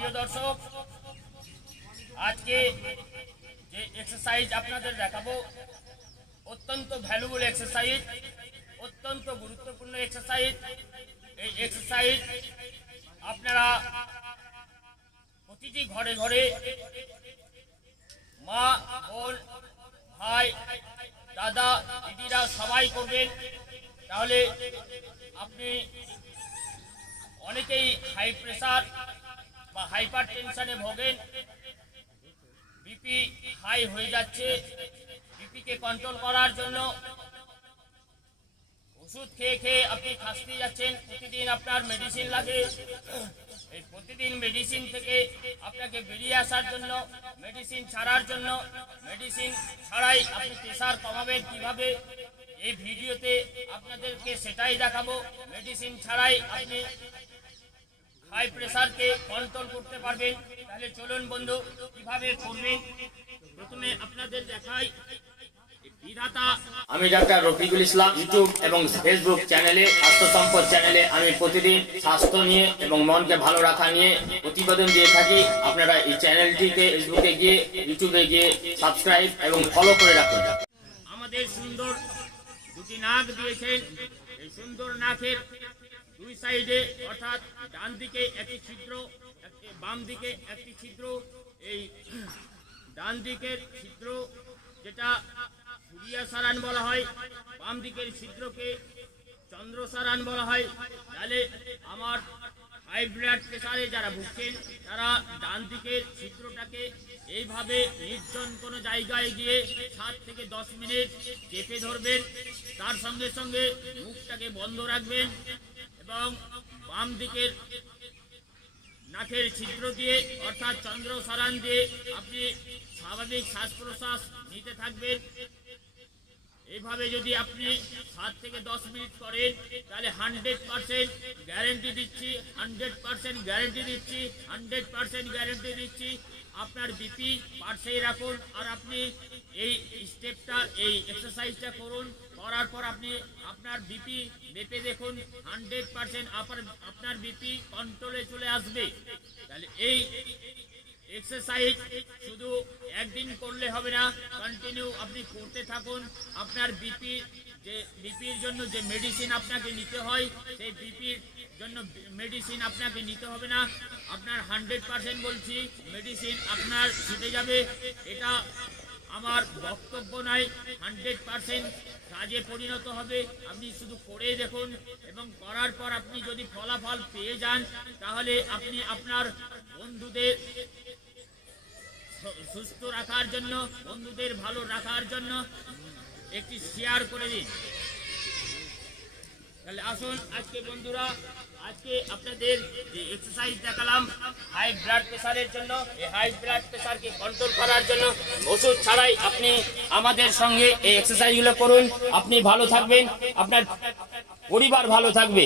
প্রিয় দর্শক, আজকে যে এক্সারসাইজ আপনাদের দেখাবো, অত্যন্ত ভ্যালুবল এক্সারসাইজ অত্যন্ত গুরুত্বপূর্ণ এক্সারসাইজ এই এক্সারসাইজ আপনারা প্রতিটি ঘরে ঘরে মা, বোন, ভাই, দাদা, দিদিরা সবাই করবেন। তাহলে আপনি অনেকেই হাই প্রেসার বা হাইপার টেনশনে ভোগেন। বিপি হাই হয়ে যাচ্ছে। বিপিকে কন্ট্রোল করার জন্য ওষুধ খেয়ে খেয়ে আপনি খাসতে যাচ্ছেন। প্রতিদিন আপনার মেডিসিন লাগে। এই প্রতিদিন মেডিসিন থেকে আপনাকে বেরিয়ে আসার জন্য মেডিসিন ছাড়ার জন্য মেডিসিন ছাড়াই আপনি প্রেসার কমাবেন কীভাবে? এই ভিডিওতে আপনাদেরকে সেটাই দেখাবো। মেডিসিন ছাড়াই আপনি হাই প্রেসারকে কন্ট্রোল করতে পারবেন তাহলে চলুন বন্ধু কীভাবে করবেন প্রথমে আপনাদের দেখাই আমি ডাক্তার রফিকুল ইসলাম ইউটিউব এবং ফেসবুক চ্যানেলে স্বাস্থ্য সম্পদ চ্যানেলে আমি প্রতিদিন স্বাস্থ্য নিয়ে এবং মনকে ভালো রাখা নিয়ে প্রতিবেদন দিয়ে থাকি। আপনারা এই চ্যানেলটিকে ফেসবুকে গিয়ে ইউটিউবে গিয়ে সাবস্ক্রাইব এবং ফলো করে রাখুন। আমাদের সুন্দর দুটি নাক দিয়েছেন। এই সুন্দর নাকের দুই সাইডে, অর্থাৎ ডান দিকে একটি ছিদ্র বাম দিকে একটি ছিদ্র। এই ডান দিকের ছিদ্র যেটা সুরিয়া সারান বলা হয়, বাম দিকের ছিদ্রকে চন্দ্র সারান বলা হয়। তাহলে আমার হাই ব্লাড প্রেসারে যারা ভুগছেন, তারা ডান দিকের ছিদ্রটাকে এইভাবে নির্জন কোনো জায়গায় গিয়ে সাত থেকে দশ মিনিট চেপে ধরবেন। তার সঙ্গে সঙ্গে মুখটাকে বন্ধ রাখবেন। এবং বাম দিকের নাকের ছিদ্র দিয়ে, অর্থাৎ চন্দ্র সরান দিয়ে আপনি স্বাভাবিক শ্বাস প্রশ্বাস নিতে থাকবেন। এইভাবে যদি আপনি সাত থেকে দশ মিনিট করেন, তাহলে হান্ড্রেড পার্সেন্ট গ্যারেন্টি দিচ্ছি, হান্ড্রেড পার্সেন্ট গ্যারেন্টি দিচ্ছি, হান্ড্রেড পার্সেন্ট গ্যারেন্টি দিচ্ছি। আপনার বিপি পার্সেই রাখুন আর আপনি এই স্টেপটা এই এক্সারসাইজটা করুন। করার পর আপনি আপনার বিপি মেপে দেখুন। হান্ড্রেড পার্সেন্ট আপনার বিপি কন্ট্রোলে চলে আসবে। তাহলে এই এক্সারসাইজ শুধু একদিন করলে হবে না কন্টিনিউ আপনি করতে থাকুন। আপনার বিপি যে বিপির জন্য যে মেডিসিন আপনাকে নিতে হয়, সেই বিপির জন্য মেডিসিন আপনাকে নিতে হবে না। আপনার হান্ড্রেড পার্সেন্ট বলছি মেডিসিন আপনার ছুটে যাবে। এটা আমার বক্তব্য নাই হান্ড্রেড পার্সেন্ট কাজে পরিণত হবে। আপনি শুধু করে দেখুন এবং করার পর আপনি যদি ফলাফল পেয়ে যান, তাহলে আপনি আপনার বন্ধুদের সুস্থ রাখার জন্য, বন্ধুদের ভালো রাখার জন্য একটি শেয়ার করে দিন। তাহলে আসুন আজকে বন্ধুরা, আজকে আপনাদের যে এক্সারসাইজ দেখালাম হাই ব্লাড প্রেশারের জন্য, এই হাই ব্লাড প্রেশারকে কন্ট্রোল করার জন্য ওষুধ ছাড়াই আপনি আমাদের সঙ্গে এই এক্সারসাইজগুলো করুন। আপনি ভালো থাকবেন, আপনার পরিবার ভালো থাকবে।